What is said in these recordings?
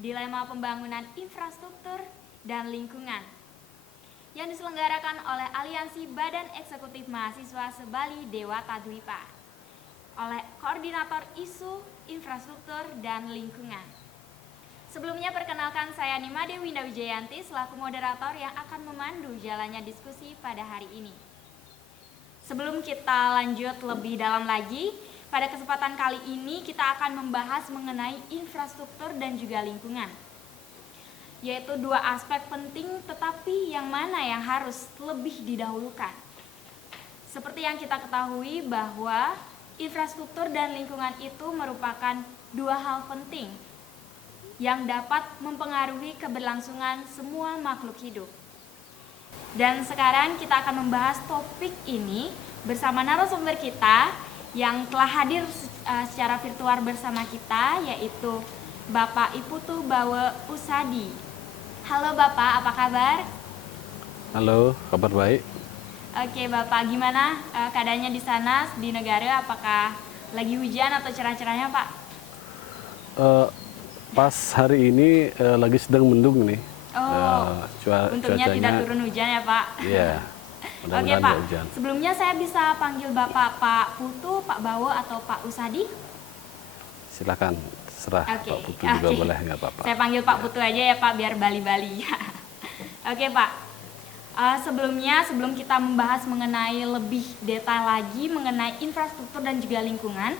Dilema Pembangunan Infrastruktur dan Lingkungan yang diselenggarakan oleh Aliansi Badan Eksekutif Mahasiswa Se-Bali Dewata Dwipa oleh Koordinator Isu Infrastruktur dan Lingkungan. Sebelumnya perkenalkan saya Nimade Winda Wijayanti selaku moderator yang akan memandu jalannya diskusi pada hari ini. Sebelum kita lanjut lebih dalam lagi, pada kesempatan kali ini kita akan membahas mengenai infrastruktur dan juga lingkungan, yaitu dua aspek penting tetapi yang mana yang harus lebih didahulukan. Seperti yang kita ketahui bahwa infrastruktur dan lingkungan itu merupakan dua hal penting yang dapat mempengaruhi keberlangsungan semua makhluk hidup. Dan sekarang kita akan membahas topik ini bersama narasumber kita yang telah hadir secara virtual bersama kita, yaitu Bapak Iputu Bawe Usadi. Halo Bapak, apa kabar? Halo, kabar baik. Oke Bapak, gimana keadaannya di sana, di negara? Apakah lagi hujan atau cerah-cerahnya Pak? Pas hari ini lagi sedang mendung nih. Untungnya Cuacanya tidak turun hujan ya Pak? Iya. Oke Pak, sebelumnya saya bisa panggil Bapak Pak Putu, Pak Bawo, atau Pak Usadi? Silakan, serah. Pak Putu juga boleh, nggak apa-apa. Saya panggil Pak Putu aja ya Pak, biar Bali-Bali. Oke Pak, sebelum kita membahas mengenai lebih detail lagi mengenai infrastruktur dan juga lingkungan,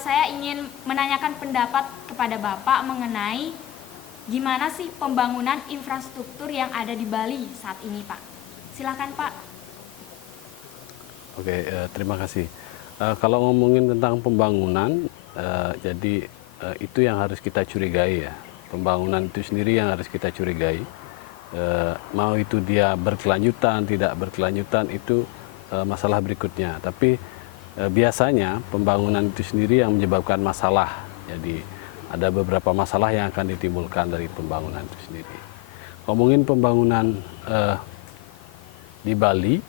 saya ingin menanyakan pendapat kepada Bapak mengenai gimana sih pembangunan infrastruktur yang ada di Bali saat ini Pak? Silakan Pak. Oke, terima kasih. Kalau ngomongin tentang pembangunan, jadi itu yang harus kita curigai ya. Pembangunan itu sendiri yang harus kita curigai. Mau itu dia berkelanjutan, tidak berkelanjutan, itu masalah berikutnya. Tapi biasanya pembangunan itu sendiri yang menyebabkan masalah. Jadi ada beberapa masalah yang akan ditimbulkan dari pembangunan itu sendiri. Ngomongin pembangunan di Bali,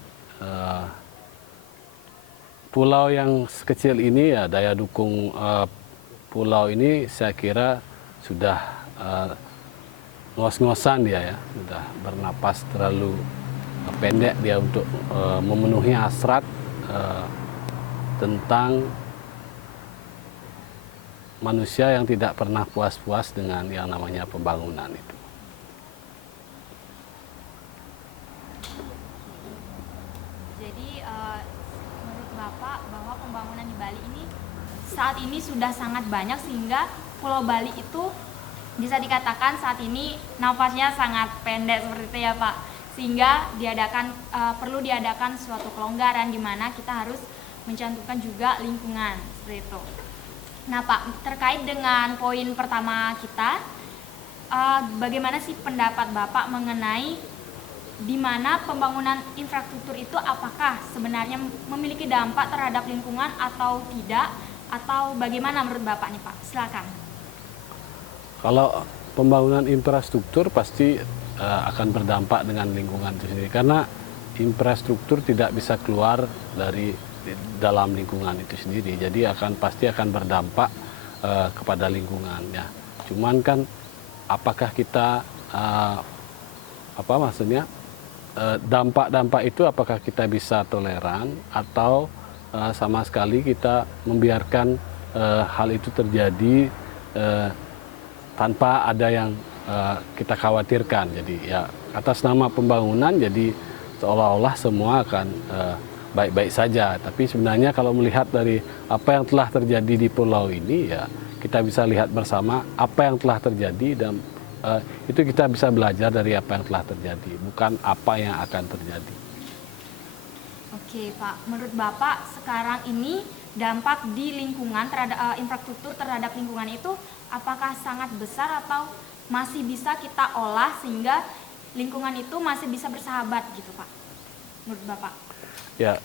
pulau yang sekecil ini ya, daya dukung pulau ini saya kira sudah ngos-ngosan dia ya, sudah bernapas terlalu pendek dia untuk memenuhi hasrat tentang manusia yang tidak pernah puas-puas dengan yang namanya pembangunan itu. Jadi menurut Bapak bahwa pembangunan di Bali ini saat ini sudah sangat banyak sehingga Pulau Bali itu bisa dikatakan saat ini nafasnya sangat pendek seperti itu ya Pak, sehingga perlu diadakan suatu kelonggaran di mana kita harus mencantumkan juga lingkungan seperti itu. Nah Pak, terkait dengan poin pertama kita, bagaimana sih pendapat Bapak mengenai di mana pembangunan infrastruktur itu apakah sebenarnya memiliki dampak terhadap lingkungan atau tidak, atau bagaimana menurut Bapak nih Pak? Silakan. Kalau pembangunan infrastruktur pasti akan berdampak dengan lingkungan itu sendiri, karena infrastruktur tidak bisa keluar dari dalam lingkungan itu sendiri, jadi pasti akan berdampak kepada lingkungan ya. Cuman kan apakah kita dampak-dampak itu apakah kita bisa toleran atau sama sekali kita membiarkan hal itu terjadi tanpa ada yang kita khawatirkan. Jadi ya atas nama pembangunan jadi seolah-olah semua akan baik-baik saja. Tapi sebenarnya kalau melihat dari apa yang telah terjadi di pulau ini ya kita bisa lihat bersama apa yang telah terjadi dan itu kita bisa belajar dari apa yang telah terjadi, bukan apa yang akan terjadi. Oke Pak, menurut Bapak sekarang ini dampak di lingkungan terhadap infrastruktur terhadap lingkungan itu apakah sangat besar atau masih bisa kita olah sehingga lingkungan itu masih bisa bersahabat gitu Pak, menurut Bapak? Ya,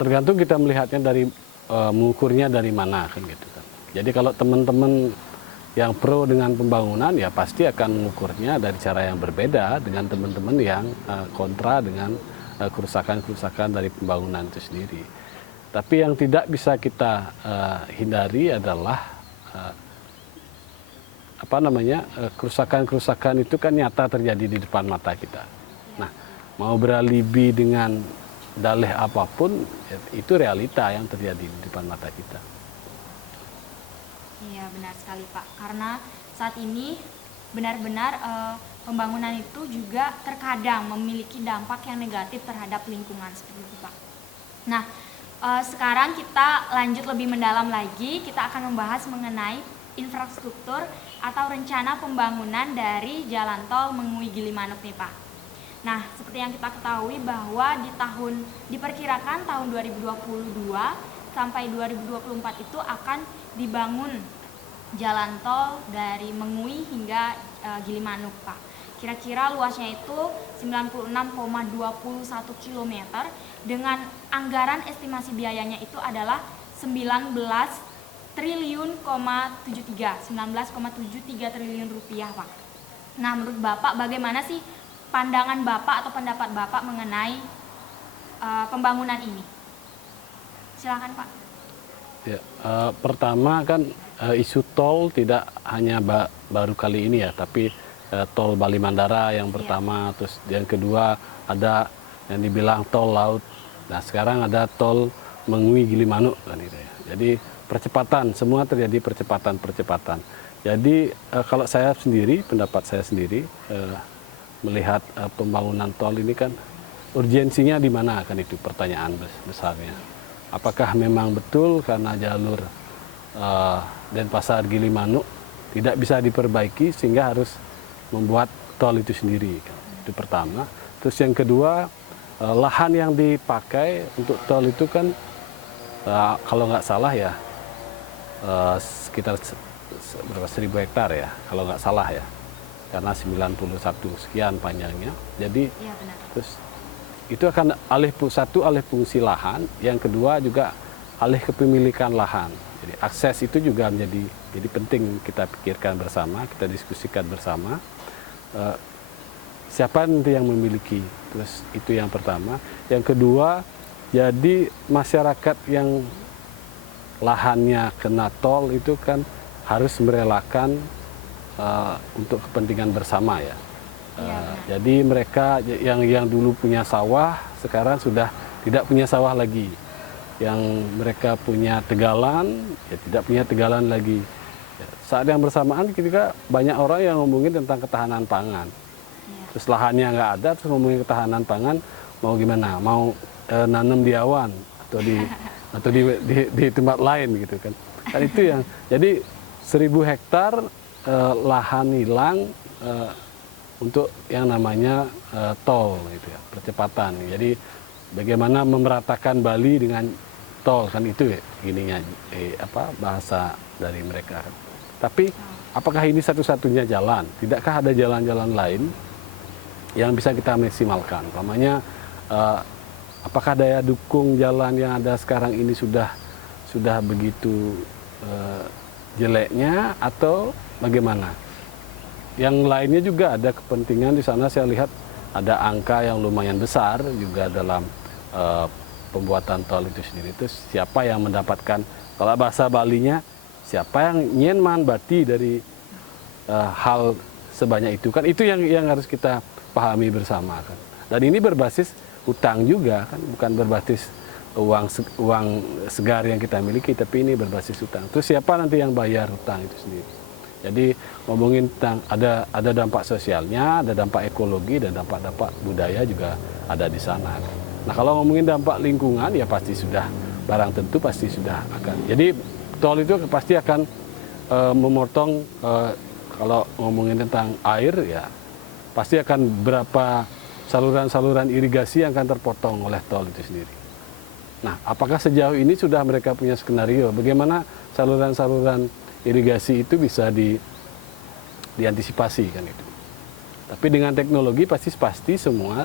tergantung kita melihatnya dari mengukurnya dari mana kan gitu kan. Jadi kalau teman-teman yang pro dengan pembangunan ya pasti akan mengukurnya dari cara yang berbeda dengan teman-teman yang kontra dengan kerusakan-kerusakan dari pembangunan itu sendiri. Tapi yang tidak bisa kita hindari adalah kerusakan-kerusakan itu kan nyata terjadi di depan mata kita. Nah, mau beralibi dengan dalih apapun, itu realita yang terjadi di depan mata kita. Iya, benar sekali Pak. Karena saat ini benar-benar pembangunan itu juga terkadang memiliki dampak yang negatif terhadap lingkungan seperti itu Pak. Nah, sekarang kita lanjut lebih mendalam lagi. Kita akan membahas mengenai infrastruktur atau rencana pembangunan dari Jalan Tol Mengui Gilimanuk nih Pak. Nah, seperti yang kita ketahui bahwa diperkirakan tahun 2022 sampai 2024 itu akan dibangun jalan tol dari Mengui hingga Gilimanuk Pak. Kira-kira luasnya itu 96,21 km dengan anggaran estimasi biayanya itu adalah 19,73 triliun rupiah Pak. Nah, menurut Bapak bagaimana sih pandangan Bapak atau pendapat Bapak mengenai pembangunan ini? Silakan Pak. Ya, pertama kan isu tol tidak hanya baru kali ini ya, tapi tol Bali Mandara yang pertama, terus yang kedua ada yang dibilang tol laut. Nah, sekarang ada tol Mengui Gilimanuk kan itu ya. Jadi percepatan, semua terjadi percepatan. Jadi kalau saya sendiri, pendapat saya sendiri melihat pembangunan tol ini kan urgensinya di mana kan itu pertanyaan besarnya. Apakah memang betul karena jalur Denpasar Gilimanuk tidak bisa diperbaiki sehingga harus membuat tol itu sendiri? Itu pertama. Terus yang kedua, lahan yang dipakai untuk tol itu kan kalau nggak salah ya sekitar berapa 1.000 hektar ya, kalau nggak salah ya, karena 91 sekian panjangnya. Jadi Iya, benar. terus itu akan alih fungsi lahan, yang kedua juga alih kepemilikan lahan. Jadi akses itu juga jadi penting kita pikirkan bersama, kita diskusikan bersama. Siapa nanti yang memiliki? Terus itu yang pertama. Yang kedua, jadi masyarakat yang lahannya kena tol itu kan harus merelakan untuk kepentingan bersama ya. Jadi mereka yang dulu punya sawah sekarang sudah tidak punya sawah lagi. Yang mereka punya tegalan ya tidak punya tegalan lagi. Saat yang bersamaan ketika banyak orang yang ngomongin tentang ketahanan pangan. Terus lahannya nggak ada, terus ngomongin ketahanan pangan, mau gimana? Mau nanam di awan atau di tempat lain gitu kan? Kan itu yang jadi 1.000 hektar lahan hilang untuk yang namanya tol gitu ya, percepatan. Jadi bagaimana memeratakan Bali dengan tol kan itu ya ininya bahasa dari mereka. Tapi apakah ini satu-satunya jalan? Tidakkah ada jalan-jalan lain yang bisa kita maksimalkan? Umpamanya apakah daya dukung jalan yang ada sekarang ini sudah begitu jeleknya atau bagaimana? Yang lainnya juga ada kepentingan di sana. Saya lihat ada angka yang lumayan besar juga dalam pembuatan tol itu sendiri. Itu siapa yang mendapatkan, kalau bahasa Balinya, siapa yang nyenman bati dari hal sebanyak itu kan? Itu yang harus kita pahami bersama kan. Dan ini berbasis utang juga kan, bukan berbasis uang segar yang kita miliki, tapi ini berbasis utang. Terus siapa nanti yang bayar utang itu sendiri? Jadi ngomongin tentang ada dampak sosialnya, ada dampak ekologi, dan dampak budaya juga ada di sana. Nah, kalau ngomongin dampak lingkungan ya pasti sudah barang tentu pasti sudah akan. Jadi tol itu pasti akan memotong kalau ngomongin tentang air ya pasti akan berapa saluran-saluran irigasi yang akan terpotong oleh tol itu sendiri. Nah, apakah sejauh ini sudah mereka punya skenario bagaimana saluran-saluran irigasi itu bisa diantisipasi kan itu. Tapi dengan teknologi pasti semua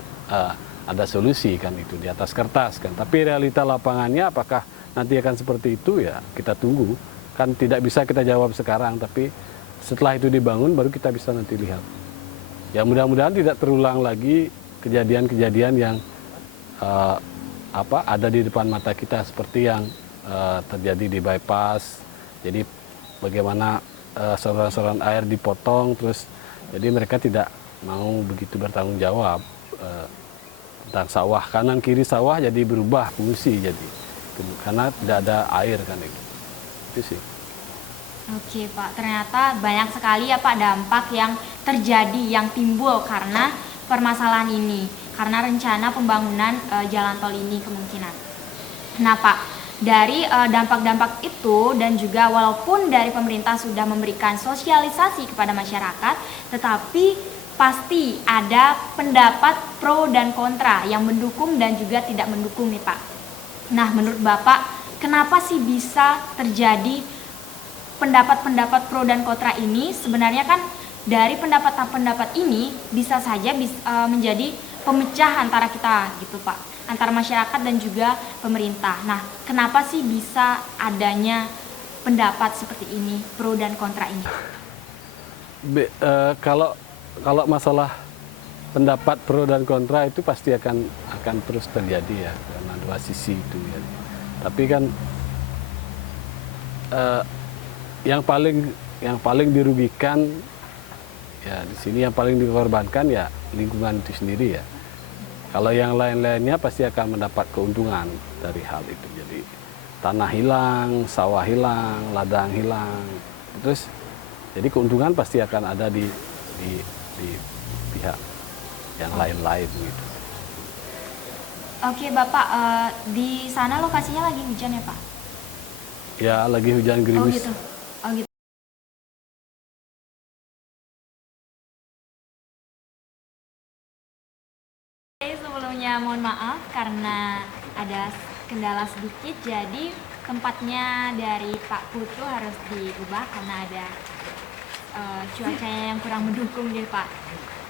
ada solusi kan itu di atas kertas kan. Tapi realita lapangannya apakah nanti akan seperti itu ya kita tunggu. Kan tidak bisa kita jawab sekarang, tapi setelah itu dibangun baru kita bisa nanti lihat. Ya mudah-mudahan tidak terulang lagi kejadian-kejadian yang ada di depan mata kita seperti yang terjadi di bypass. Jadi bagaimana saluran-saluran air dipotong, terus jadi mereka tidak mau begitu bertanggung jawab tentang sawah. Kanan kiri sawah jadi berubah fungsi jadi karena tidak ada air kan itu sih. Oke Pak, ternyata banyak sekali ya Pak dampak yang terjadi, yang timbul karena permasalahan ini, karena rencana pembangunan jalan tol ini kemungkinan. Nah Pak, dari dampak-dampak itu dan juga walaupun dari pemerintah sudah memberikan sosialisasi kepada masyarakat, tetapi pasti ada pendapat pro dan kontra yang mendukung dan juga tidak mendukung nih Pak. Nah menurut Bapak, kenapa sih bisa terjadi pendapat-pendapat pro dan kontra ini? Sebenarnya kan dari pendapat-pendapat ini bisa saja menjadi pemecah antara kita gitu Pak, antara masyarakat dan juga pemerintah. Nah, kenapa sih bisa adanya pendapat seperti ini, pro dan kontra ini? Kalau masalah pendapat pro dan kontra itu pasti akan terus terjadi ya, karena dua sisi itu ya. Tapi kan yang paling dirugikan ya di sini, yang paling dikorbankan ya lingkungan itu sendiri ya. Kalau yang lain-lainnya pasti akan mendapat keuntungan dari hal itu. Jadi tanah hilang, sawah hilang, ladang hilang. Terus jadi keuntungan pasti akan ada di pihak yang lain-lain gitu. Oke Bapak, di sana lokasinya lagi hujan ya Pak? Ya lagi hujan Oh gerimis. gitu. Oh gitu. Sebelumnya mohon maaf karena ada kendala sedikit, jadi tempatnya dari Pak Putu harus diubah karena ada cuacanya yang kurang mendukung gitu Pak.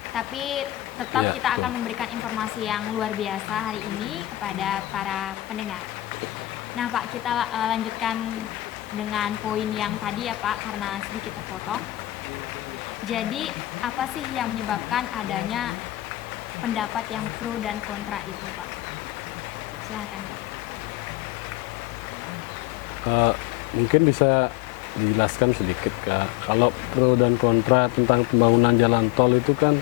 Tapi tetap Ya, kita akan betul. memberikan informasi yang luar biasa hari ini kepada para pendengar. Nah Pak, kita lanjutkan dengan poin yang tadi ya Pak, karena sedikit terpotong. Jadi apa sih yang menyebabkan adanya pendapat yang pro dan kontra itu Pak? Silakan Pak. Mungkin bisa dijelaskan sedikit Kak. Kalau pro dan kontra tentang pembangunan jalan tol itu kan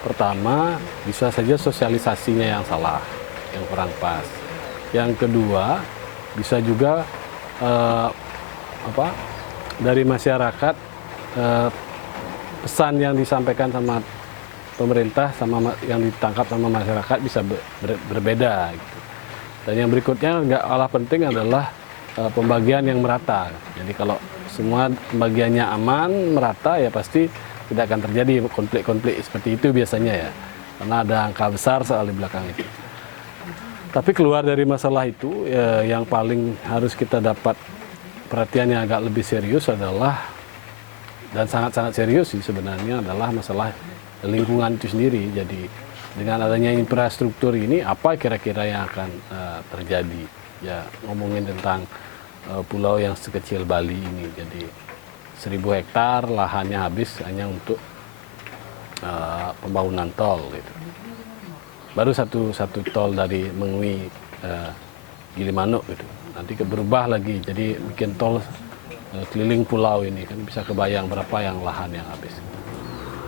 pertama bisa saja sosialisasinya yang salah, yang kurang pas. Yang kedua bisa juga dari masyarakat pesan yang disampaikan sama pemerintah sama yang ditangkap sama masyarakat bisa berbeda gitu. Dan yang berikutnya nggak kalah penting adalah pembagian yang merata. Jadi kalau semua pembagiannya aman, merata ya pasti tidak akan terjadi konflik-konflik seperti itu biasanya ya. Karena ada angka besar soal di belakang itu. Tapi keluar dari masalah itu yang paling harus kita dapat perhatian yang agak lebih serius adalah, dan sangat-sangat serius sih sebenarnya, adalah masalah lingkungan itu sendiri. Jadi dengan adanya infrastruktur ini apa kira-kira yang akan terjadi? Ya ngomongin tentang pulau yang sekecil Bali ini. Jadi 1000 hektar lahannya habis hanya untuk pembangunan tol gitu. Baru satu tol dari Mengui Gilimanuk gitu. Nanti berubah lagi jadi bikin tol keliling pulau ini, kan bisa kebayang berapa yang lahan yang habis.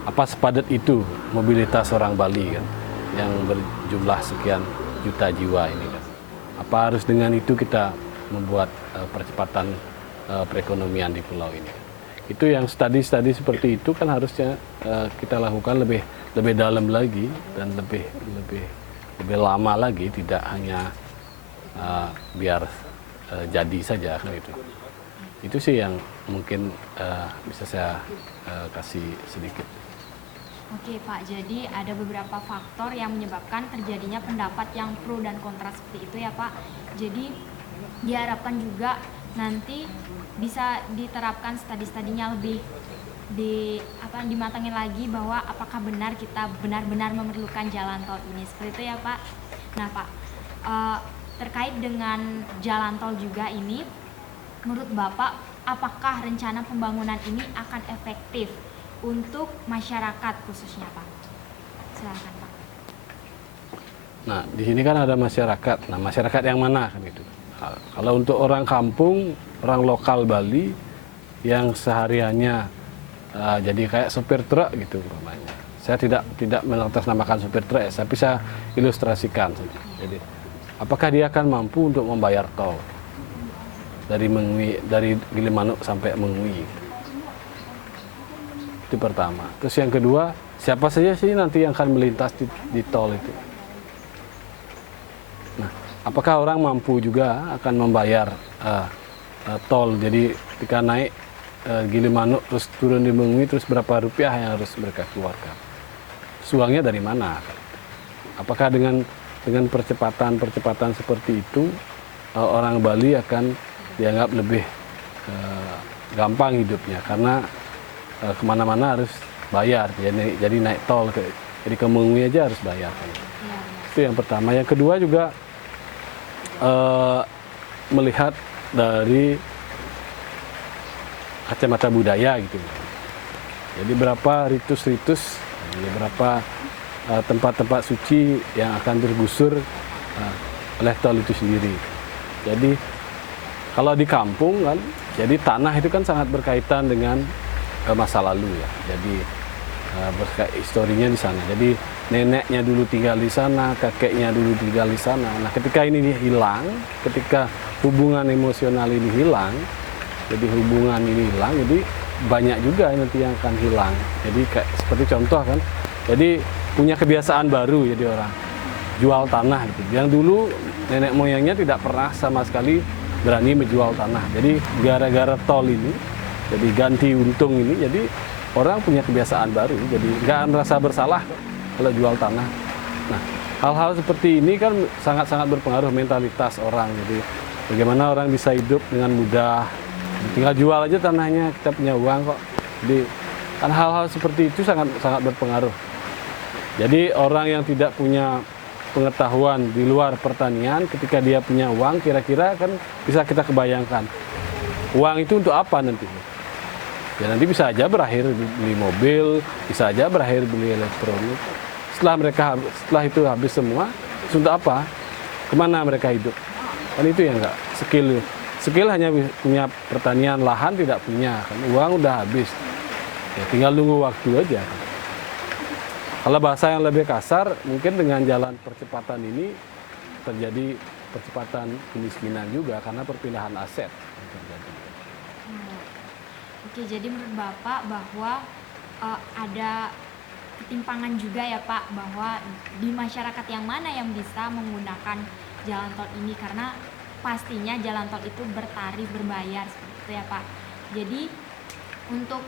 Apa sepadat itu mobilitas orang Bali kan, yang berjumlah sekian juta jiwa ini kan. Apa harus dengan itu kita membuat percepatan perekonomian di pulau ini? Itu yang studi-studi seperti itu kan harusnya kita lakukan lebih dalam lagi dan lebih lama lagi, tidak hanya biar jadi saja kan itu. Itu sih yang mungkin bisa saya kasih sedikit. Oke Pak, jadi ada beberapa faktor yang menyebabkan terjadinya pendapat yang pro dan kontra seperti itu ya Pak. Jadi diharapkan juga nanti bisa diterapkan studi-studinya lebih dimatangin lagi bahwa apakah benar kita benar-benar memerlukan jalan tol ini, seperti itu ya Pak. Nah Pak, terkait dengan jalan tol juga ini, menurut Bapak apakah rencana pembangunan ini akan efektif untuk masyarakat khususnya Pak? Silakan Pak. Nah di sini kan ada masyarakat. Nah masyarakat yang mana kan itu? Kalau untuk orang kampung, orang lokal Bali yang sehariannya jadi kayak supir truk gitu umpamanya. Saya tidak mengatasnamakan supir truk ya, tapi saya ilustrasikan. Jadi apakah dia akan mampu untuk membayar tol dari Mengui, dari Gilimanuk sampai Mengui? Itu pertama. Terus yang kedua, siapa saja sih nanti yang akan melintas di tol itu? Nah, apakah orang mampu juga akan membayar tol? Jadi ketika naik Gilimanuk terus turun di Mengui, terus berapa rupiah yang harus mereka keluarkan? Uangnya dari mana? Apakah dengan percepatan seperti itu orang Bali akan dianggap lebih gampang hidupnya karena kemana-mana harus bayar, jadi naik tol jadi ke Mengui aja harus bayar. Itu yang pertama. Yang kedua juga melihat dari kacamata budaya gitu. Jadi berapa ritus-ritus, berapa tempat-tempat suci yang akan tergusur oleh tol itu sendiri. Jadi kalau di kampung kan, jadi tanah itu kan sangat berkaitan dengan masa lalu ya. Jadi historinya di sana. Jadi neneknya dulu tinggal di sana, kakeknya dulu tinggal di sana. Nah, ketika ini hilang, ketika hubungan emosional ini hilang, jadi hubungan ini hilang, jadi banyak juga nanti yang akan hilang. Jadi kayak seperti contoh kan, jadi punya kebiasaan baru jadi orang jual tanah gitu. Yang dulu nenek moyangnya tidak pernah sama sekali berani menjual tanah. Jadi gara-gara tol ini, jadi ganti untung ini, jadi orang punya kebiasaan baru. Jadi nggak merasa bersalah kalau jual tanah. Nah, hal-hal seperti ini kan sangat-sangat berpengaruh mentalitas orang. Jadi bagaimana orang bisa hidup dengan mudah. Tinggal jual aja tanahnya, kita punya uang kok. Jadi kan hal-hal seperti itu sangat berpengaruh. Jadi orang yang tidak punya pengetahuan di luar pertanian, ketika dia punya uang, kira-kira kan bisa kita kebayangkan. Uang itu untuk apa nanti? Ya nanti bisa aja berakhir beli mobil, bisa aja berakhir beli elektronik. Setelah itu habis semua, untuk apa? Kemana mereka hidup? Kan itu ya enggak, skill hanya punya pertanian, lahan tidak punya, kan uang udah habis, ya tinggal nunggu waktu aja. Kalau bahasa yang lebih kasar, mungkin dengan jalan percepatan ini terjadi percepatan kemiskinan juga karena perpindahan aset. Oke, jadi menurut Bapak bahwa ada ketimpangan juga ya Pak, bahwa di masyarakat yang mana yang bisa menggunakan jalan tol ini, karena pastinya jalan tol itu bertarif berbayar seperti itu ya Pak. Jadi untuk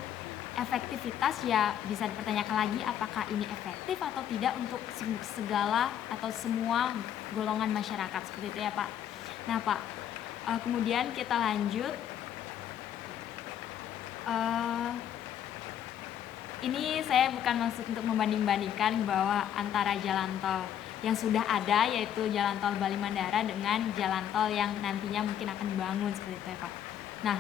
efektivitas ya bisa dipertanyakan lagi apakah ini efektif atau tidak untuk segala atau semua golongan masyarakat seperti itu ya Pak. Nah Pak, kemudian kita lanjut. Ini saya bukan maksud untuk membanding-bandingkan bahwa antara jalan tol yang sudah ada yaitu jalan tol Bali Mandara dengan jalan tol yang nantinya mungkin akan dibangun seperti itu ya Pak. Nah,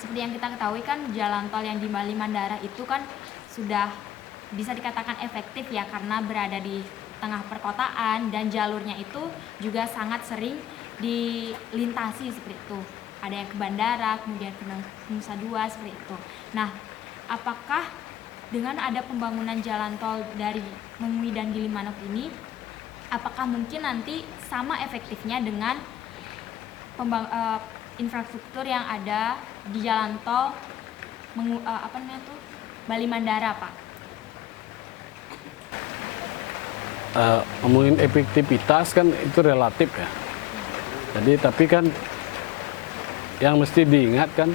seperti yang kita ketahui kan jalan tol yang di Bali Mandara itu kan sudah bisa dikatakan efektif ya karena berada di tengah perkotaan dan jalurnya itu juga sangat sering dilintasi seperti itu. Ada yang ke bandara, kemudian ke Nusa Dua seperti itu. Nah, apakah dengan ada pembangunan jalan tol dari Mengui dan Gilimanuk ini, apakah mungkin nanti sama efektifnya dengan infrastruktur yang ada di jalan tol Bali Mandara, Pak? Ngomongin efektivitas kan itu relatif ya. Jadi tapi kan yang mesti diingat kan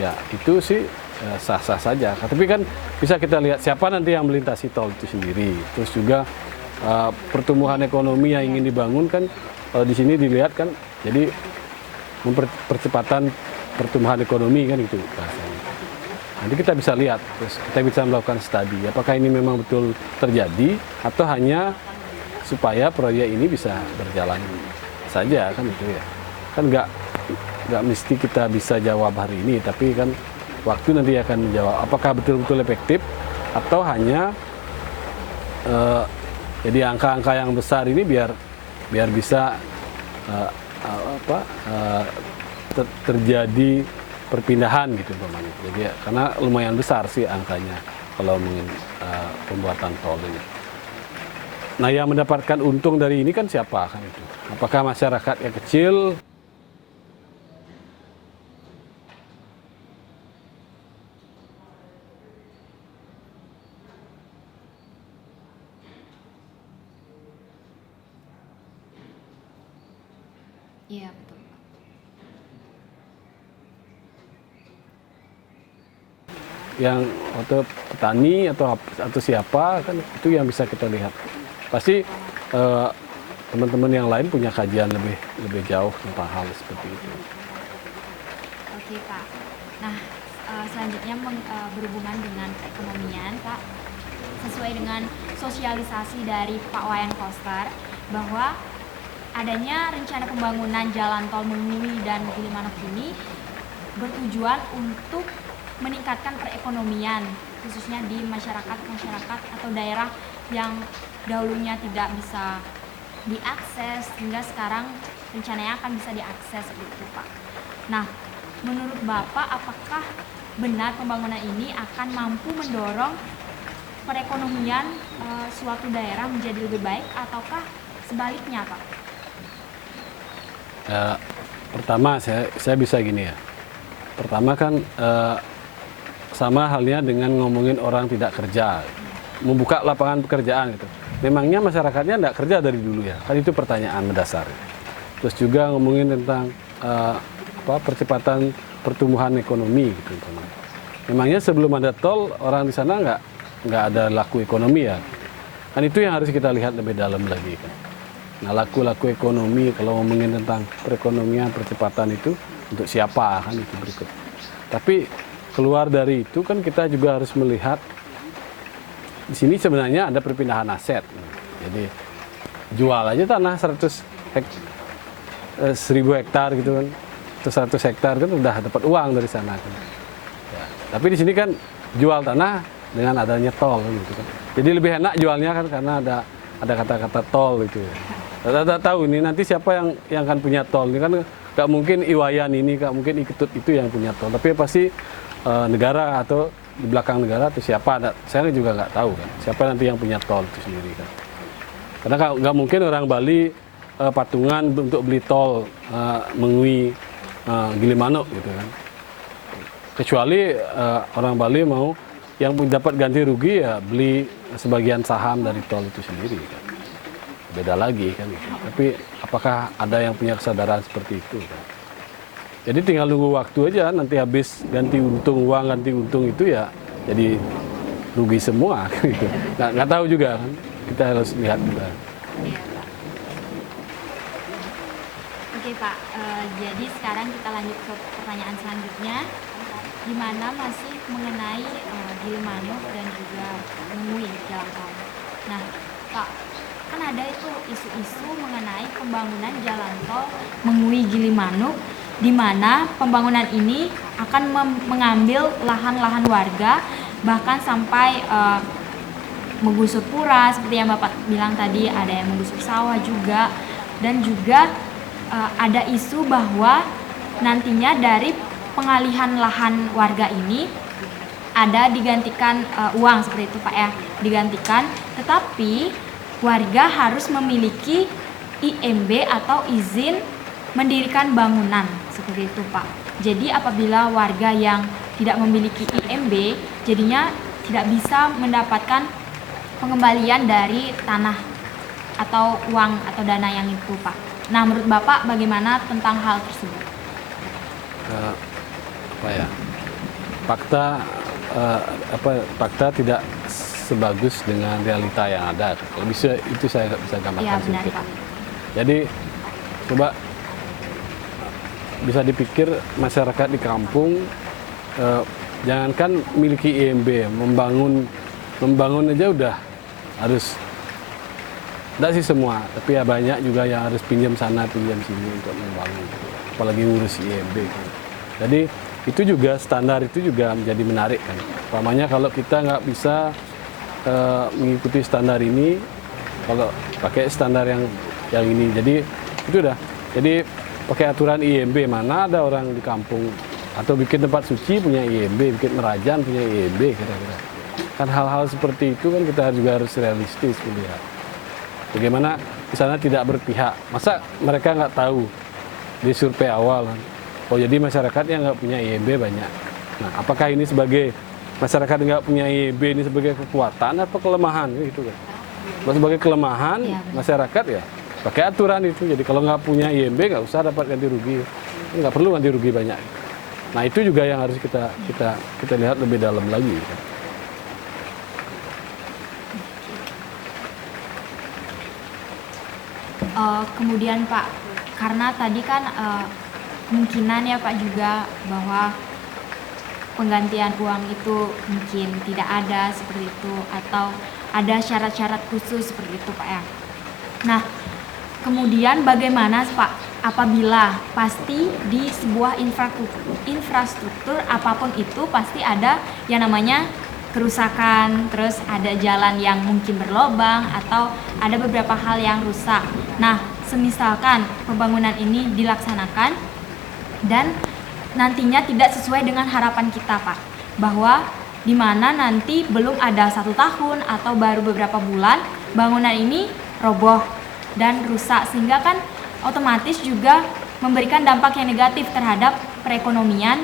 ya itu sih sah-sah saja. Tapi kan bisa kita lihat siapa nanti yang melintasi tol itu sendiri. Terus juga pertumbuhan ekonomi yang ingin dibangun kan di sini dilihat kan, jadi percepatan pertumbuhan ekonomi kan itu bahasanya. Nanti kita bisa lihat, terus kita bisa melakukan studi apakah ini memang betul terjadi atau hanya supaya proyek ini bisa berjalan saja kan itu ya. Kan nggak mesti kita bisa jawab hari ini, tapi kan waktu nanti akan menjawab apakah betul-betul efektif atau hanya jadi angka-angka yang besar ini biar bisa terjadi perpindahan gitu umpamanya. Jadi ya, karena lumayan besar sih angkanya kalau ngomongin pembuatan tol ini. Nah, yang mendapatkan untung dari ini kan siapa kan itu? Apakah masyarakat yang kecil? Iya, betul, Pak. Yang atau petani atau siapa kan itu yang bisa kita lihat. Pasti teman-teman yang lain punya kajian lebih jauh tentang hal seperti itu. Oke, Pak. Nah, selanjutnya berhubungan dengan perekonomian, Pak. Sesuai dengan sosialisasi dari Pak Wayan Koster bahwa adanya rencana pembangunan jalan tol Mengui dan Gilimanuk ini bertujuan untuk meningkatkan perekonomian, khususnya di masyarakat atau daerah yang dahulunya tidak bisa diakses, hingga sekarang rencananya akan bisa diakses gitu, Pak. Nah, menurut Bapak, apakah benar pembangunan ini akan mampu mendorong perekonomian suatu daerah menjadi lebih baik, ataukah sebaliknya, Pak? Pertama saya bisa gini ya. Pertama kan sama halnya dengan ngomongin orang tidak kerja, membuka lapangan pekerjaan gitu. Memangnya masyarakatnya tidak kerja dari dulu ya? Kan itu pertanyaan mendasar. Terus juga ngomongin tentang percepatan pertumbuhan ekonomi gitu. Memangnya sebelum ada tol orang di sana nggak ada laku ekonomi ya? Kan itu yang harus kita lihat lebih dalam lagi kan. Nah, laku ekonomi kalau ngomongin tentang perekonomian percepatan itu untuk siapa kan itu berikut. Tapi keluar dari itu kan kita juga harus melihat di sini sebenarnya ada perpindahan aset. Jadi jual aja tanah 1000 hektar gitu kan, atau 100 hektar kan udah dapat uang dari sana kan. Ya, tapi di sini kan jual tanah dengan adanya tol gitu kan. Jadi lebih enak jualnya kan karena ada kata-kata tol gitu. Tidak tahu ini nanti siapa yang akan punya tol ini kan nggak mungkin Iwayan ini, nggak mungkin Iketut itu yang punya tol. Tapi pasti negara atau di belakang negara atau siapa, saya juga nggak tahu kan siapa nanti yang punya tol itu sendiri kan. Karena nggak mungkin orang Bali patungan untuk beli tol Mengui Gilimanuk gitu kan. Kecuali orang Bali mau yang dapat ganti rugi ya beli sebagian saham dari tol itu sendiri kan. Beda lagi kan. Tapi apakah ada yang punya kesadaran seperti itu kan? Jadi tinggal nunggu waktu aja, nanti habis ganti untung itu ya jadi rugi semua gitu. Nggak tahu juga kan, kita harus lihat juga. Iya, Pak. Oke, Pak, jadi sekarang kita lanjut ke pertanyaan selanjutnya, di mana masih mengenai Gilimanuk dan juga Mengui jalan tol. Nah, Pak, kan ada itu isu-isu mengenai pembangunan jalan tol Mengui Gilimanuk, di mana pembangunan ini akan mengambil lahan-lahan warga, bahkan sampai menggusur pura seperti yang Bapak bilang tadi, ada yang menggusur sawah juga, dan juga ada isu bahwa nantinya dari pengalihan lahan warga ini ada digantikan uang seperti itu, Pak ya, digantikan, tetapi warga harus memiliki IMB atau izin mendirikan bangunan seperti itu, Pak. Jadi apabila warga yang tidak memiliki IMB, jadinya tidak bisa mendapatkan pengembalian dari tanah atau uang atau dana yang itu, Pak. Nah, menurut Bapak bagaimana tentang hal tersebut? Fakta tidak sebagus dengan realita yang ada. Kalau bisa itu saya bisa gambarkan. Iya, benar, sedikit. Pak. Jadi coba bisa dipikir masyarakat di kampung jangankan miliki IMB, membangun aja udah harus, tidak sih semua, tapi ya banyak juga yang harus pinjam sana pinjam sini untuk membangun, apalagi ngurus IMB kan. Jadi itu juga standar itu juga menjadi menarik kan. Umpamanya kalau kita nggak bisa mengikuti standar ini, kalau pakai standar yang ini, jadi itu udah. Jadi pakai aturan IMB, mana ada orang di kampung Atau bikin tempat suci punya IMB, bikin merajan punya IMB kira-kira. Kan hal-hal seperti itu kan kita juga harus realistis melihat. Bagaimana di sana tidak berpihak. Masa mereka nggak tahu di survei awal kan? Oh jadi masyarakatnya nggak punya IMB banyak. Nah apakah ini sebagai masyarakat nggak punya IMB ini sebagai kekuatan atau kelemahan gitu kan? Kalau sebagai kelemahan Iya, masyarakat ya pakai aturan itu. Jadi kalau nggak punya IMB nggak usah dapat ganti rugi, nggak perlu ganti rugi banyak. Nah itu juga yang harus kita lihat lebih dalam lagi. Kemudian Pak, karena tadi kan kemungkinan ya Pak juga bahwa penggantian uang itu mungkin tidak ada seperti itu atau ada syarat-syarat khusus seperti itu Pak ya. Nah, kemudian bagaimana Pak apabila pasti di sebuah infrastruktur apapun itu pasti ada yang namanya kerusakan, terus ada jalan yang mungkin berlobang atau ada beberapa hal yang rusak. Nah, semisalkan pembangunan ini dilaksanakan dan nantinya tidak sesuai dengan harapan kita Pak, bahwa di mana nanti belum ada 1 tahun atau baru beberapa bulan bangunan ini roboh dan rusak, sehingga kan otomatis juga memberikan dampak yang negatif terhadap perekonomian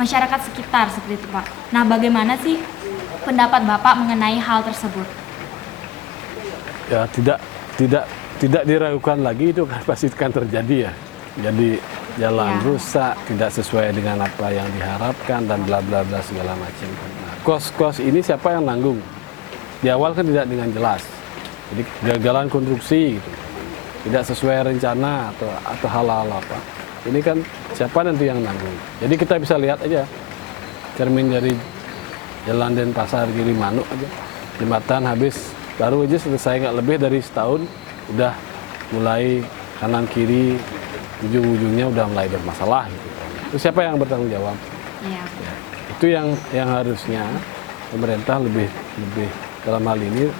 masyarakat sekitar seperti itu Pak. Nah, bagaimana sih pendapat Bapak mengenai hal tersebut? Ya tidak diragukan lagi itu kan pasti kan terjadi ya. Jadi jalan Ya. rusak, tidak sesuai dengan apa yang diharapkan dan bla bla bla segala macam. Nah, kos-kos ini siapa yang nanggung? Di awal kan tidak dengan jelas. Jadi kegagalan konstruksi gitu. Tidak sesuai rencana atau hal-hal apa. Ini kan siapa nanti yang nanggung? Jadi kita bisa lihat aja cermin dari Jalan Denpasar Gilimanuk aja. Jembatan habis baru aja selesai nggak lebih dari setahun udah mulai kanan kiri ujung-ujungnya udah mulai bermasalah gitu. Itu siapa yang bertanggung jawab? Iya. Ya, itu yang harusnya pemerintah lebih dalam hal ini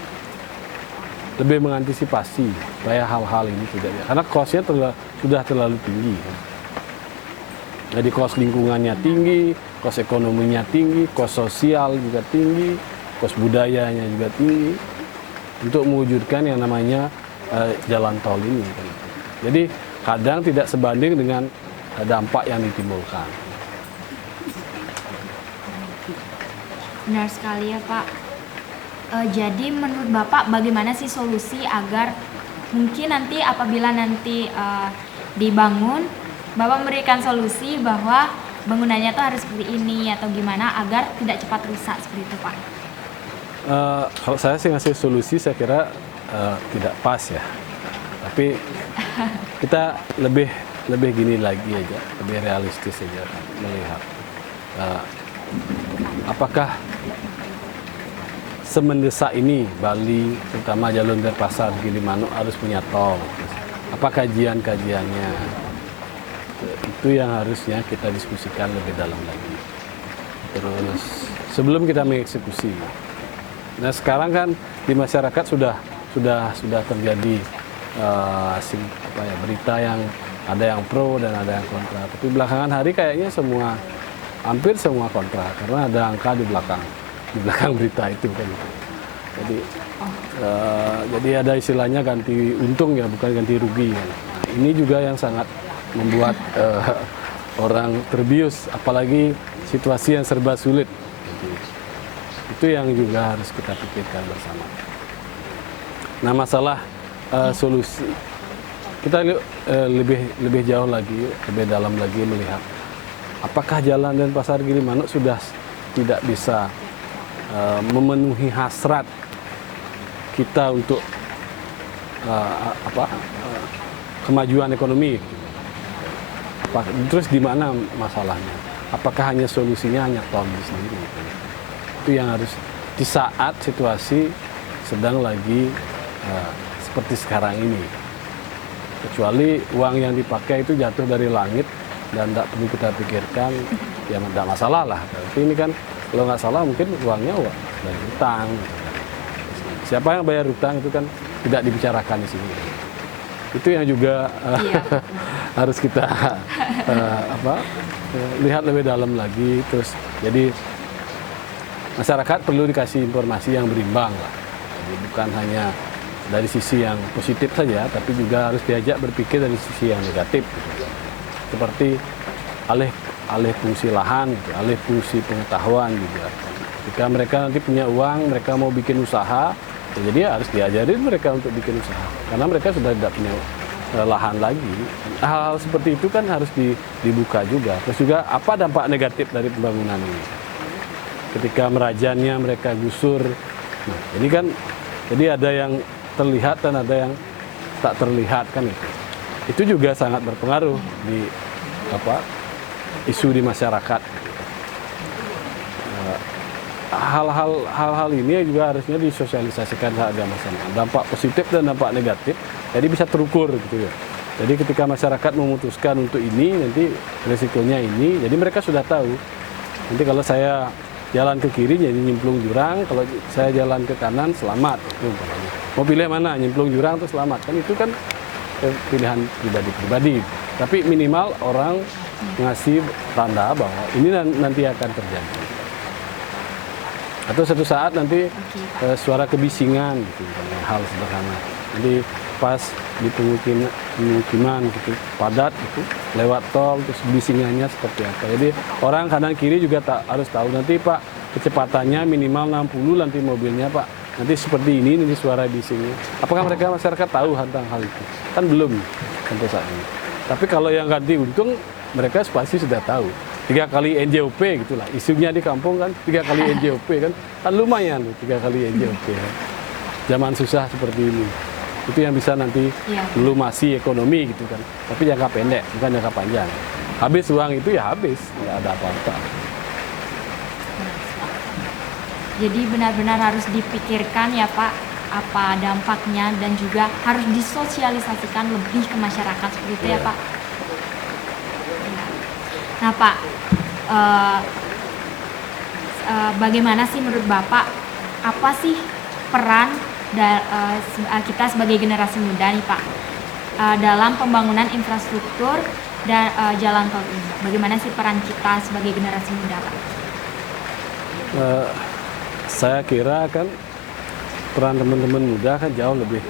lebih mengantisipasi supaya hal-hal ini tidak, karena kosnya sudah terlalu tinggi. Jadi kos lingkungannya tinggi, kos ekonominya tinggi, kos sosial juga tinggi, kos budayanya juga tinggi untuk mewujudkan yang namanya jalan tol ini. Jadi kadang tidak sebanding dengan dampak yang ditimbulkan. Benar sekali ya Pak. Jadi menurut Bapak bagaimana sih solusi agar mungkin nanti apabila nanti dibangun, Bapak memberikan solusi bahwa bangunannya tuh harus seperti ini atau gimana agar tidak cepat rusak seperti itu Pak? Kalau saya sih ngasih solusi saya kira tidak pas ya. Tapi kita lebih gini lagi aja, lebih realistis aja melihat apakah semendesak ini Bali, terutama Jalur Denpasar Gilimanuk harus punya tol. Apa kajian-kajiannya? Itu yang harusnya kita diskusikan lebih dalam lagi. Terus sebelum kita mengeksekusi. Nah sekarang kan di masyarakat sudah terjadi berita yang ada yang pro dan ada yang kontra. Tapi belakangan hari kayaknya hampir semua kontra karena ada angka di belakang berita itu kan. Jadi ada istilahnya ganti untung ya, bukan ganti rugi. Nah, ini juga yang sangat membuat orang terbius, apalagi situasi yang serba sulit. Jadi, itu yang juga harus kita pikirkan bersama. Nah masalah solusi, kita lebih jauh lagi, lebih dalam lagi melihat apakah Jalan Denpasar Gilimanuk sudah tidak bisa memenuhi hasrat kita untuk kemajuan ekonomi. Terus di mana masalahnya? Apakah hanya solusinya hanya tol sendiri? Itu yang harus di saat situasi sedang lagi seperti sekarang ini. Kecuali uang yang dipakai itu jatuh dari langit dan tidak perlu kita pikirkan, ya tidak masalah lah. Tapi ini kan kalau nggak salah mungkin uangnya dari hutang. Siapa yang bayar hutang itu kan tidak dibicarakan di sini. Itu yang juga Iya. harus kita lihat lebih dalam lagi. Terus jadi masyarakat perlu dikasih informasi yang berimbang lah. Jadi bukan hanya dari sisi yang positif saja, tapi juga harus diajak berpikir dari sisi yang negatif. Gitu. Seperti alih fungsi lahan, gitu, alih fungsi pengetahuan juga. Jika mereka nanti punya uang, mereka mau bikin usaha, ya jadi harus diajarin mereka untuk bikin usaha. Karena mereka sudah tidak punya lahan lagi. Hal-hal seperti itu kan harus dibuka juga. Terus juga apa dampak negatif dari pembangunan ini? Ketika merajannya mereka gusur, nah, jadi ada yang terlihat dan ada yang tak terlihat kan itu. Itu juga sangat berpengaruh di isu di masyarakat. Hal-hal ini juga harusnya disosialisasikan saat bersamaan. Dampak positif dan dampak negatif, jadi bisa terukur gitu ya. Jadi ketika masyarakat memutuskan untuk ini, nanti resikonya ini, jadi mereka sudah tahu. Nanti kalau saya jalan ke kiri jadi nyemplung jurang, kalau saya jalan ke kanan selamat. Itu mau pilih mana, nyemplung jurang atau selamat? Kan itu kan pilihan pribadi-pribadi. Tapi minimal orang ngasih tanda bahwa ini nanti akan terjadi. Atau suatu saat nanti suara kebisingan gitu, hal sederhana. Jadi pas di pemukiman gitu padat gitu, lewat tol terus bisingannya seperti apa. Jadi orang kanan kiri juga harus tahu nanti Pak kecepatannya minimal 60 nanti mobilnya Pak. Nanti seperti ini suara bisingnya. Apakah mereka masyarakat tahu tentang hal itu? Kan belum sampai saat ini. Tapi kalau yang ganti untung mereka pasti sudah tahu. 3 kali NJOP gitulah. Isunya di kampung kan 3 kali NJOP kan lumayan 3 kali NJOP kan. Zaman susah seperti ini. Itu yang bisa nanti melumasi ekonomi gitu kan. Tapi jangka pendek, bukan jangka panjang. Habis uang itu ya habis, nggak ada apa-apa. Jadi benar-benar harus dipikirkan ya Pak, apa dampaknya dan juga harus disosialisasikan lebih ke masyarakat seperti itu ya Pak. Nah Pak, bagaimana sih menurut Bapak, apa sih peran kita sebagai generasi muda nih Pak dalam pembangunan infrastruktur dan jalan tol ini? Bagaimana sih peran kita sebagai generasi muda Pak? Saya kira kan peran teman-teman muda kan jauh lebih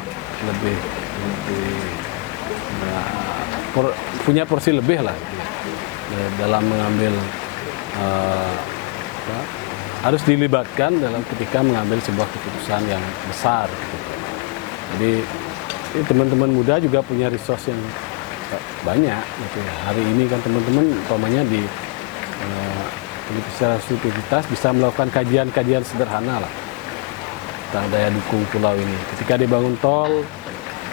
punya porsi lebih lah dalam mengambil harus dilibatkan dalam ketika mengambil sebuah keputusan yang besar. Gitu. Jadi teman-teman muda juga punya resource yang banyak. Gitu ya. Hari ini kan teman-teman umpamanya di Universitas bisa melakukan kajian-kajian sederhana lah tentang daya dukung pulau ini. Ketika dibangun tol,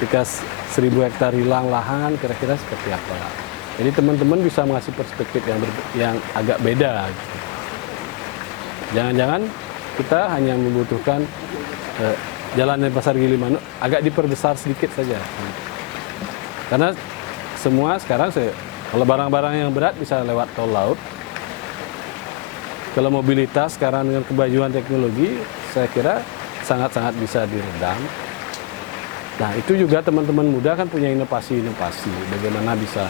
ketika 1000 hektar hilang lahan, kira-kira seperti apa? Jadi teman-teman bisa mengasih perspektif yang agak beda. Gitu. Jangan-jangan kita hanya membutuhkan jalan dari Pasar Gilimanuk agak diperbesar sedikit saja. Karena semua sekarang kalau barang-barang yang berat bisa lewat tol laut. Kalau mobilitas sekarang dengan kemajuan teknologi, saya kira sangat-sangat bisa diredam. Nah itu juga teman-teman muda kan punya inovasi-inovasi, bagaimana bisa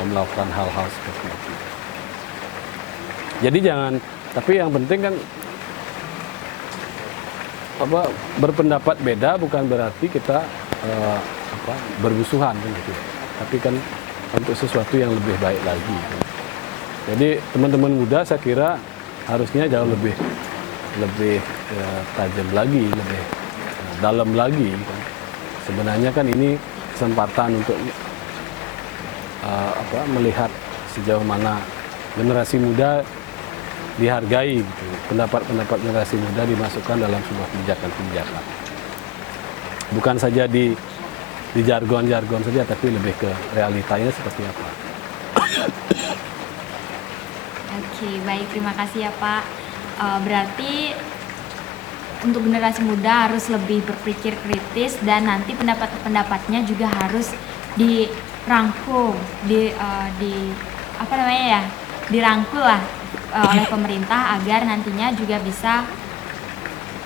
melakukan hal-hal seperti itu. Jadi tapi yang penting kan berpendapat beda bukan berarti kita bermusuhan kan gitu. Tapi kan untuk sesuatu yang lebih baik lagi. Jadi teman-teman muda saya kira harusnya jauh lebih tajam lagi, lebih dalam lagi. Kan. Sebenarnya kan ini kesempatan untuk melihat sejauh mana generasi muda dihargai, gitu. Pendapat-pendapat generasi muda dimasukkan dalam sebuah kebijakan-kebijakan. Bukan saja di jargon-jargon saja, tapi lebih ke realitanya seperti apa. Oke, baik, terima kasih ya Pak. Berarti untuk generasi muda harus lebih berpikir kritis dan nanti pendapat-pendapatnya juga harus dirangkul, dirangkul lah oleh pemerintah agar nantinya juga bisa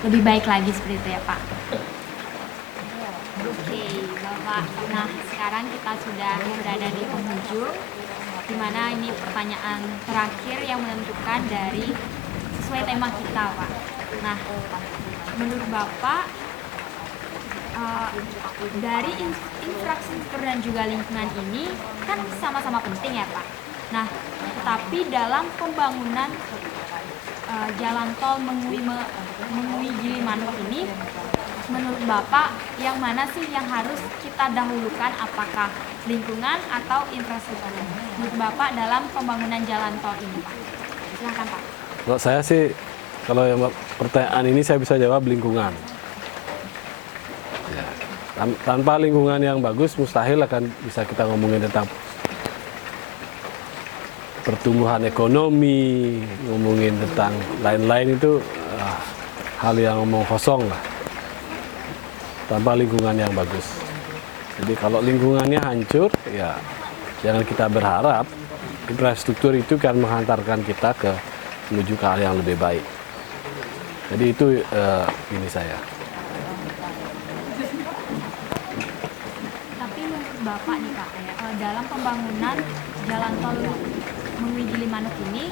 lebih baik lagi seperti itu ya Pak. Oke, Bapak. Pak. Nah, sekarang kita sudah berada di penghujung, di mana ini pertanyaan terakhir yang menentukan dari sesuai tema kita, Pak. Nah, menurut Bapak, dari infrastruktur dan juga lingkungan ini kan sama-sama penting ya, Pak. Nah, tetapi dalam pembangunan jalan tol Mengui Gilimanuk ini, menurut Bapak yang mana sih yang harus kita dahulukan, apakah lingkungan atau infrastruktur? Menurut Bapak dalam pembangunan jalan tol ini, Pak. Silakan, Pak. Kalau saya sih, kalau yang pertanyaan ini saya bisa jawab lingkungan. Ya, tanpa lingkungan yang bagus, mustahil akan bisa kita ngomongin tentang pertumbuhan ekonomi, ngomongin tentang lain-lain itu hal yang ngomong kosong lah. Tanpa lingkungan yang bagus. Jadi kalau lingkungannya hancur, ya jangan kita berharap infrastruktur itu kan menghantarkan kita menuju ke hal yang lebih baik. Jadi itu ini saya. Tapi menurut Bapak nih Pak, dalam pembangunan jalan tol Mengui Gilimanuk ini,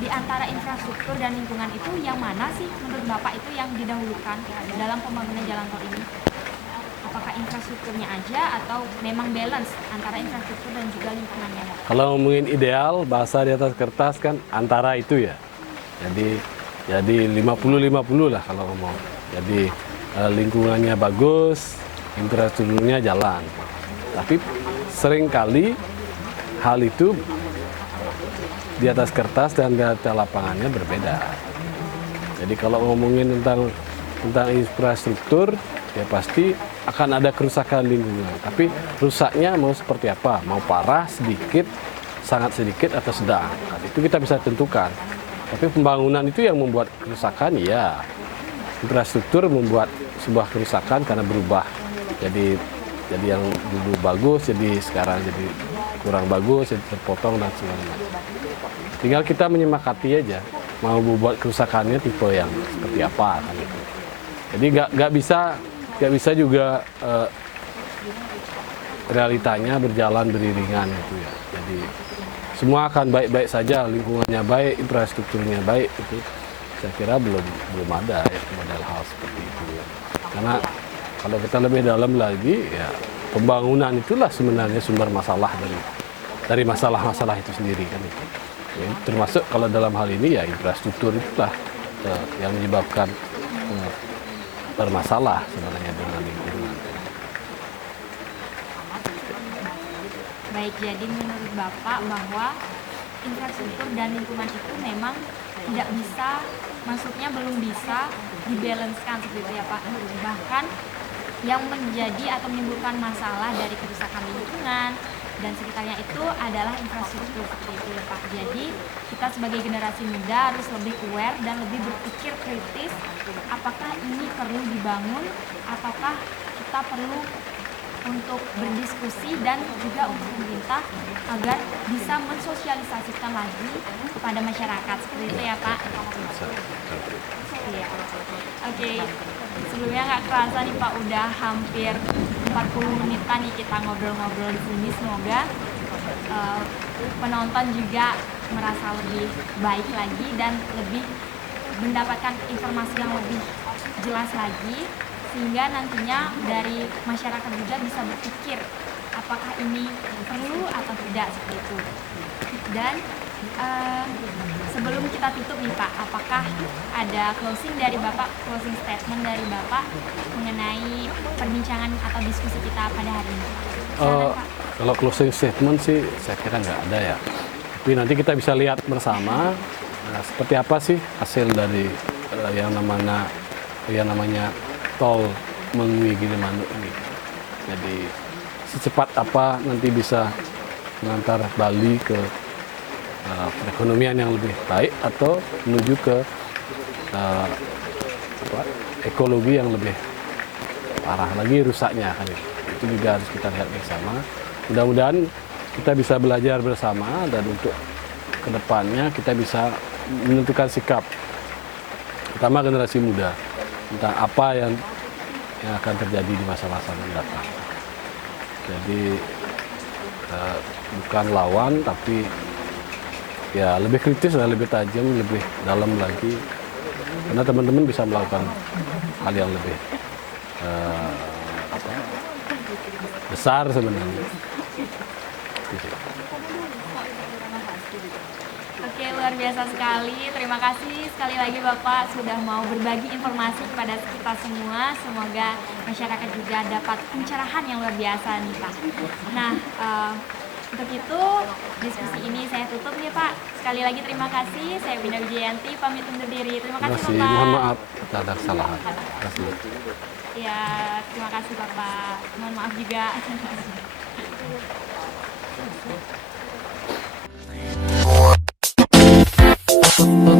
di antara infrastruktur dan lingkungan itu yang mana sih menurut Bapak itu yang didahulukan dalam pembangunan jalan tol ini? Apakah infrastrukturnya aja atau memang balance antara infrastruktur dan juga lingkungannya, Pak? Kalau ngomongin ideal, bahasa di atas kertas kan antara itu ya. Jadi 50-50 lah kalau ngomong. Jadi lingkungannya bagus, infrastrukturnya jalan. Tapi seringkali hal itu di atas kertas dan di atas lapangannya berbeda. Jadi kalau ngomongin tentang infrastruktur, ya pasti akan ada kerusakan lingkungan. Tapi rusaknya mau seperti apa? Mau parah, sedikit, sangat sedikit, atau sedang. Nah, itu kita bisa tentukan. Tapi pembangunan itu yang membuat kerusakan, ya. Infrastruktur membuat sebuah kerusakan karena berubah. Jadi yang dulu bagus, jadi sekarang jadi kurang bagus, jadi terpotong dan sebagainya. Tinggal kita menyemakati aja, mau membuat kerusakannya tipe yang seperti apa kan itu. Jadi nggak bisa juga realitanya berjalan beriringan gitu ya. Jadi semua akan baik-baik saja, lingkungannya baik, infrastrukturnya baik, itu saya kira belum ada ya model hal seperti itu. Karena kalau kita lebih dalam lagi, ya pembangunan itulah sebenarnya sumber masalah dari masalah-masalah itu sendiri kan itu. Ya, termasuk kalau dalam hal ini ya infrastruktur itulah yang menyebabkan bermasalah sebenarnya dengan lingkungan. Baik, jadi menurut Bapak bahwa infrastruktur dan lingkungan itu memang tidak bisa, maksudnya belum bisa dibalanskan seperti itu ya Pak. Bahkan yang menjadi atau menimbulkan masalah dari kerusakan lingkungan dan sekitarnya itu adalah infrastruktur seperti itu ya Pak. Jadi kita sebagai generasi muda harus lebih aware dan lebih berpikir kritis, apakah ini perlu dibangun ataukah kita perlu untuk berdiskusi dan juga untuk pemerintah agar bisa mensosialisasikan lagi kepada masyarakat seperti itu ya Pak. Iya. Oke. Sebelumnya nggak kerasa nih Pak, udah hampir 40 menitan nih kita ngobrol-ngobrol di sini. Semoga penonton juga merasa lebih baik lagi dan lebih mendapatkan informasi yang lebih jelas lagi, sehingga nantinya dari masyarakat juga bisa berpikir apakah ini perlu atau tidak seperti itu. Dan sebelum kita tutup nih Pak, apakah ada closing dari Bapak, closing statement dari Bapak mengenai perbincangan atau diskusi kita pada hari ini? Pak. Kalau closing statement sih saya kira nggak ada ya. Tapi nanti kita bisa lihat bersama seperti apa sih hasil dari yang namanya tol Mengui Gilimanuk ini. Jadi secepat apa nanti bisa mengantar Bali ke perekonomian yang lebih baik atau menuju ke ekologi yang lebih parah lagi rusaknya kan itu juga harus kita lihat bersama. Mudah-mudahan kita bisa belajar bersama dan untuk kedepannya kita bisa menentukan sikap, terutama generasi muda, tentang apa yang akan terjadi di masa-masa mendatang. Jadi bukan lawan, tapi ya lebih kritis lah, lebih tajam, lebih dalam lagi. Karena teman-teman bisa melakukan hal yang lebih besar sebenarnya. Oke, luar biasa sekali. Terima kasih sekali lagi Bapak sudah mau berbagi informasi kepada kita semua. Semoga masyarakat juga dapat pencerahan yang luar biasa nih Pak. Nah, untuk itu diskusi ini saya tutup nih Pak. Sekali lagi terima kasih. Saya Bina Wijayanti pamit undur diri. Terima Terima kasih kasih. Bapak. Mohon maaf ada kesalahan. Terima kasih. Ya, terima kasih Bapak. Mohon maaf juga. Oh,